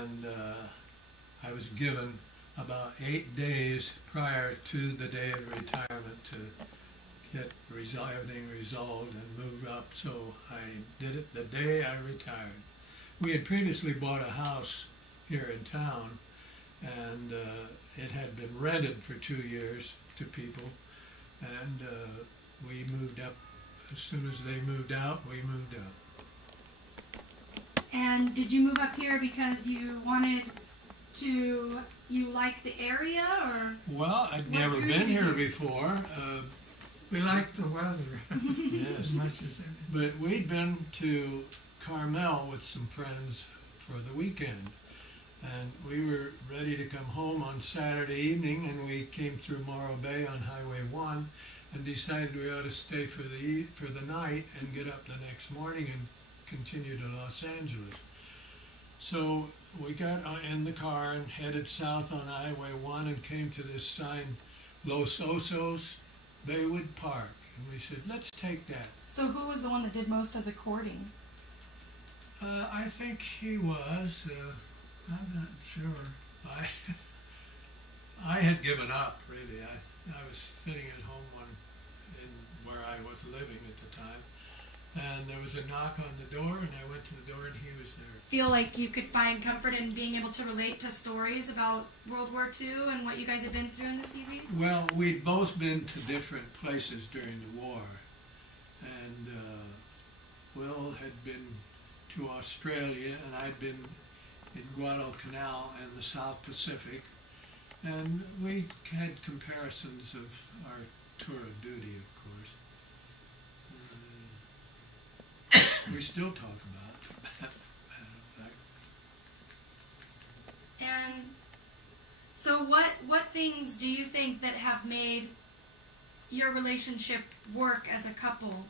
and I was given about 8 days prior to the day of retirement to get everything resolved and moved up, so I did it the day I retired. We had previously bought a house here in town, and it had been rented for 2 years to people, and we moved up. As soon as they moved out, we moved up. And did you move up here because you wanted to, you liked the area, or? Well, I'd never been here before. We liked the weather Yes, as much as anything. but we'd been to Carmel with some friends for the weekend, and we were ready to come home on Saturday evening, and we came through Morro Bay on Highway 1 and decided we ought to stay for the night and get up the next morning and continue to Los Angeles. So we got in the car and headed south on Highway 1 and came to this sign, Los Osos, Baywood Park. And we said, let's take that. So who was the one that did most of the courting? I think he was. I'm not sure. I had given up, really. I was sitting at home where I was living at the time, and there was a knock on the door, and I went to the door, and he was there. Feel like you could find comfort in being able to relate to stories about World War II and what you guys had been through in the series? Well, we'd both been to different places during the war, and Will had been to Australia, and I'd been in Guadalcanal and the South Pacific, and we had comparisons of our tour of duty, of course. We still talk about it. And so what things do you think that have made your relationship work as a couple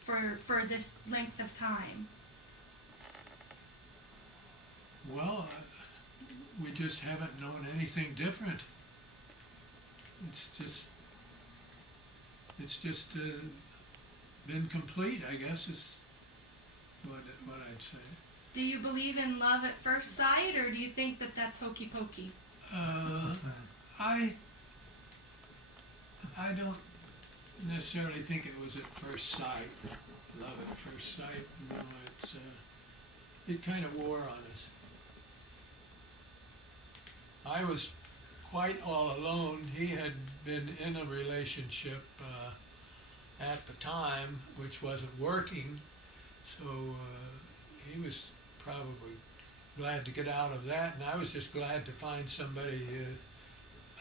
for this length of time? Well, we just haven't known anything different. It's just been complete, I guess, is what I'd say. Do you believe in love at first sight, or do you think that that's hokey pokey? I don't necessarily think it was at first sight, love at first sight. No, it kind of wore on us. I was quite all alone. He had been in a relationship at the time, which wasn't working, so he was probably glad to get out of that, and I was just glad to find somebody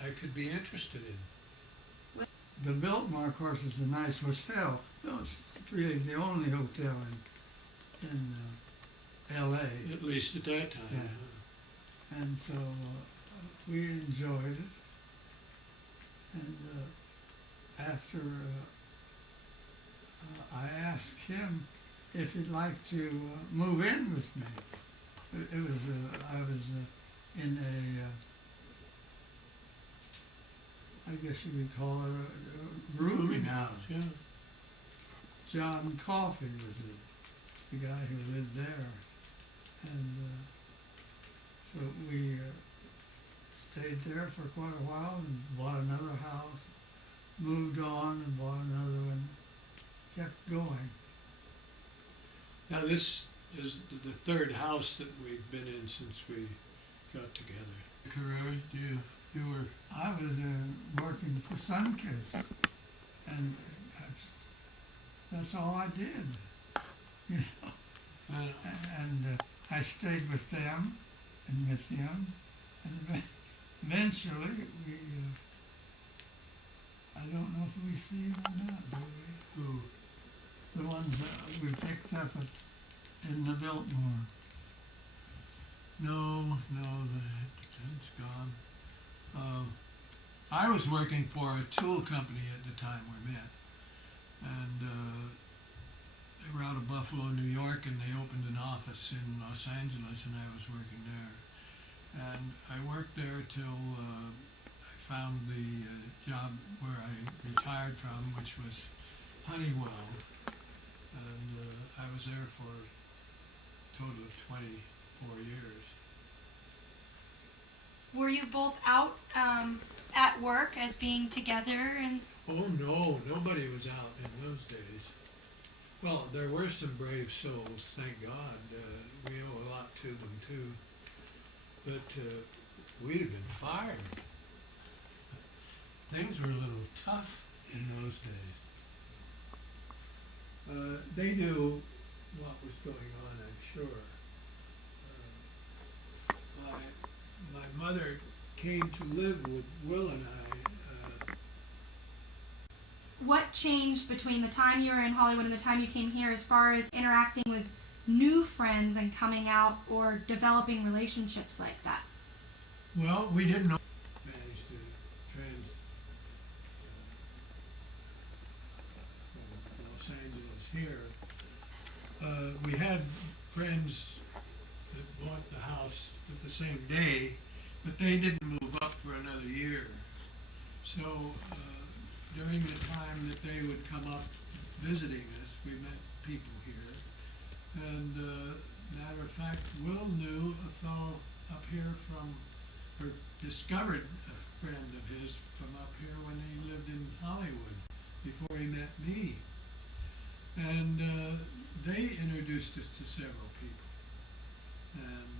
I could be interested in. The Biltmore, of course, is a nice hotel. No, it's really the only hotel in L.A. At least at that time. Yeah. And so we enjoyed it. And after I asked him if he'd like to move in with me. It was I was in I guess you would call it a rooming house. Yeah. John Coffey was the guy who lived there, and so we stayed there for quite a while and bought another house, moved on and bought another one, kept going. Now this is the third house that we've been in since we got together. Career, you were. I was working for Sunkist, and that's all I did. You know? And I stayed with them and with him, and eventually we. I don't know if we see him or not, do we? Who? The ones that we picked up in the Biltmore. No, that's gone. I was working for a tool company at the time we met, and they were out of Buffalo, New York, and they opened an office in Los Angeles, and I was working there. And I worked there till I found the job where I retired from, which was Honeywell, and I was there for a total of 24 years. were you both out at work as being together and? Oh no, nobody was out in those days. Well, there were some brave souls, thank God. We owe a lot to them too. But we'd have been fired. Things were a little tough in those days. They knew what was going on, I'm sure. My mother came to live with Will and I. What changed between the time you were in Hollywood and the time you came here as far as interacting with new friends and coming out or developing relationships like that? Well, we didn't know. Managed to from Los Angeles here. We had friends that bought the house at the same day, but they didn't move up for another year. So during the time that they would come up visiting us, we met people here. And matter of fact, Will knew a fellow up here or discovered a friend of his from up here when he lived in Hollywood before he met me. And they introduced us to several people. And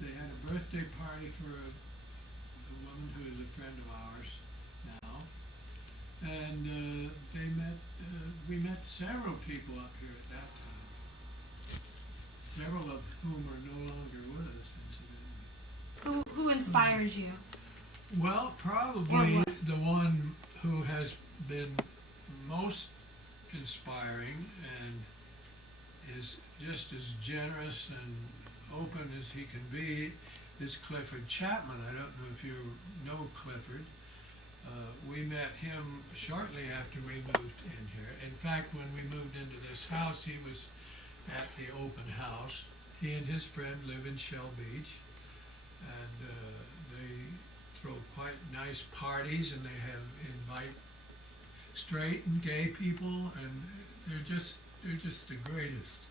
they had a birthday party for a woman who is a friend of ours now. And we met several people up here at that time. Several of whom are no longer with us, incidentally. Who inspires you? Well, probably the one who has been most inspiring and is just as generous and open as he can be is Clifford Chapman. I don't know if you know Clifford. We met him shortly after we moved in here. In fact, when we moved into this house, he was at the open house. He and his friend live in Shell Beach, and they throw quite nice parties, and they invite straight and gay people, and they're just the greatest.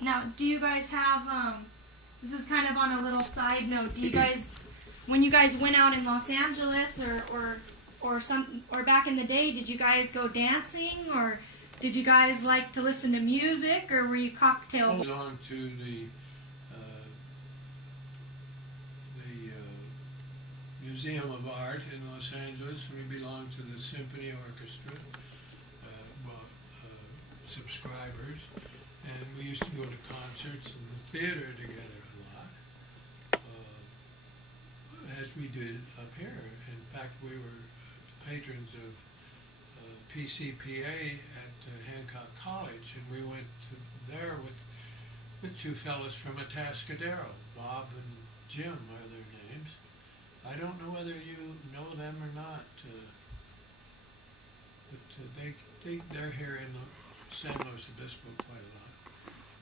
Now, do you guys have, this is kind of on a little side note, do you guys, when you guys went out in Los Angeles or back in the day, did you guys go dancing, or did you guys like to listen to music, or were you cocktail? I belong to the Museum of Art in Los Angeles. We belong to the Symphony Orchestra, subscribers, and we used to go to concerts and the theater together a lot, as we did up here. In fact, we were patrons of PCPA at Hancock College, and we went there with two fellas from Atascadero. Bob and Jim are their names. I don't know whether you know them or not, but they're here in San Luis Obispo quite a lot.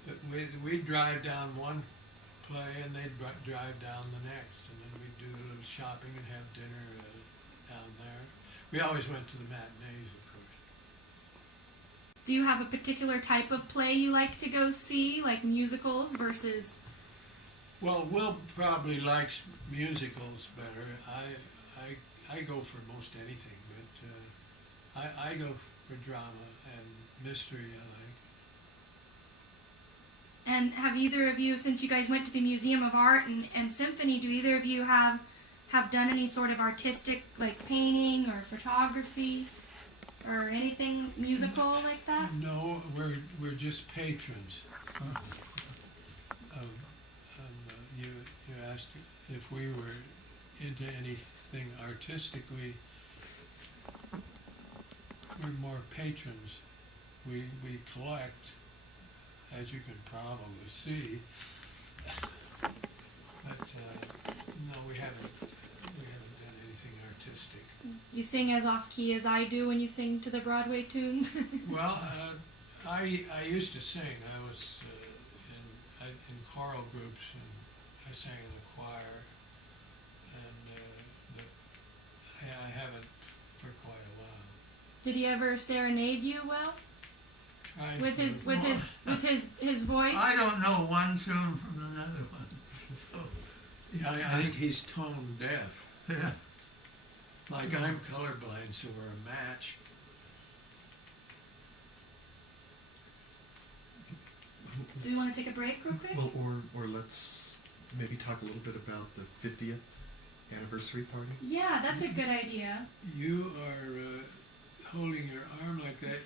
But we'd drive down one play and they'd drive down the next, and then we'd do a little shopping and have dinner down there. We always went to the matinees, of course. Do you have a particular type of play you like to go see, like musicals versus? Well, Will probably likes musicals better. I go for most anything, but I go for drama and mystery. I like. And have either of you, since you guys went to the Museum of Art and Symphony, do either of you have done any sort of artistic, like painting or photography or anything musical like that? No, we're just patrons. You asked if we were into anything artistic. We're more patrons. We collect, as you can probably see. But no, we haven't done anything artistic. You sing as off key as I do when you sing to the Broadway tunes. Well, I used to sing. I was in choral groups, and I sang in the choir, and but I haven't for quite a while. Did he ever serenade you well? Tried With to. his voice? I don't know one tune from another one. So, Yeah, I think he's tone deaf. yeah. Like I'm colorblind, so we're a match. Do we want to take a break real quick? Well, or let's maybe talk a little bit about the 50th anniversary party. Yeah, that's a good idea. You are holding your arm like that.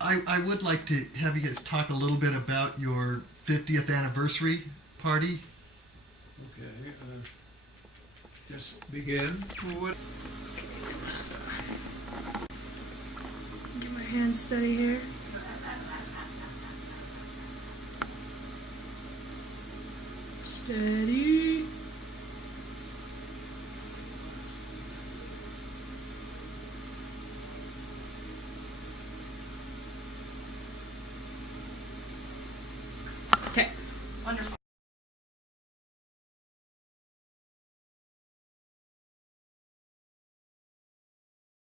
I would like to have you guys talk a little bit about your 50th anniversary party. Okay, just begin. What? Get my hands steady here. Steady. Okay, wonderful.